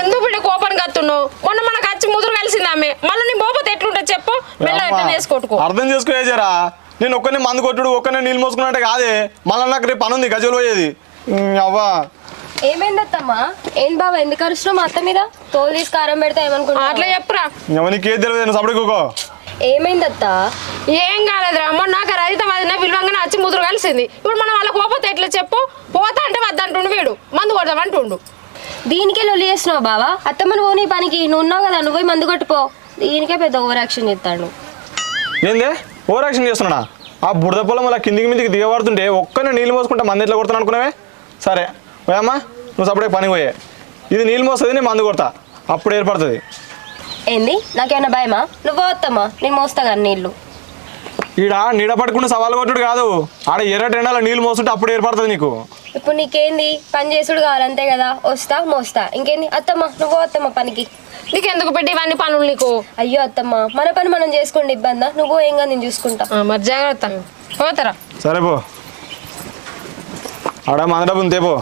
ఎందుకు బిడ్డ కోపానికి కత్తున్నావు? మొన్న మనకు వచ్చి ముదురు కలిసింది ఆమె. మళ్ళీ నీ పోతే ఎట్లుంటే చెప్పు, మెల్ల ఎట్లా వేసుకోట్టుకో. అర్థం చేసుకోజరా, నేను ఒక్కనే మందు కొట్టుడు ఒక్కనే నీళ్ళు మోసుకున్నట్టే కాదే. మళ్ళీ నాకు రేపు పని ఉంది, గజలు పోయేది. అవ్వా ఏమైందత్తమ్మా? ఏం బాబా ఎందుకు అరుస్తున్నావు మా అత్త మీద? తోలు తీసి కారం పెడతా ఏమనుకుంటా? అట్లా చెప్పురా. నీకేం తెలియదు, సపడికో. ఏమైందత్త? ఏం కాలేదురా, మొన్న నాకు రజిత వదిన పిలవంగానే వచ్చి ముదురు కలిసింది. ఇప్పుడు మనం వాళ్ళకి పోతే ఎట్లా చెప్పు? పోతా అంటే వద్దంటుండు, వీడు మందు కొడదామంటుండు. దీనికే లొల్లి చేస్తున్నావు బావా? అత్తమ్మను పోనీ పనికి, నువ్వు ఉన్నావు కదా, నువ్వు పోయి మందు కొట్టుపో. దీనికే పెద్ద ఓవర్ యాక్షన్ చేస్తాడు. ఏందే ఓవర్ యాక్షన్ చేస్తున్నా? ఆ బురద పొలం అలా కిందికి మీదికి దిగబడుతుంటే ఒక్కనే నీళ్ళు మోసుకుంటే మంది ఎట్లా కొడతాను అనుకున్నావే? సరే పోయమ్మా, నువ్వు సపడే పని పోయే. ఇది నీళ్ళు మోస్తుంది, నేను మందు కొడతా, అప్పుడు ఏర్పడుతుంది. ఏంది నాకేమన్నా భయమా? నువ్వు వస్తామా, నేను మోస్తా కానీ నీళ్ళు. ఈడ నీడ పట్టుకుంటే సవాలు కొట్టుడు కాదు, ఆడ ఎర్రటి ఎండలో నీళ్ళు మోస్తుంటే అప్పుడు ఏర్పడుతుంది నీకు. ఇప్పుడు నీకేంది పని చేసుడు కావాలంతే కదా, వస్తా మోస్తా. ఇంకేంది అత్తమ్మ, నువ్వు వస్తామా పనికి? నీకెందుకు పెట్టి ఇవన్నీ పనులు నీకు? అయ్యో అత్తమ్మ, మన పని మనం చేసుకోండి, ఇబ్బందా? నువ్వు ఏం కాదు, నేను చూసుకుంటా. మరి జాగ్రత్త, పోతారా? సరే పో, ఆడ మంద డబ్బు ఉంతే పో.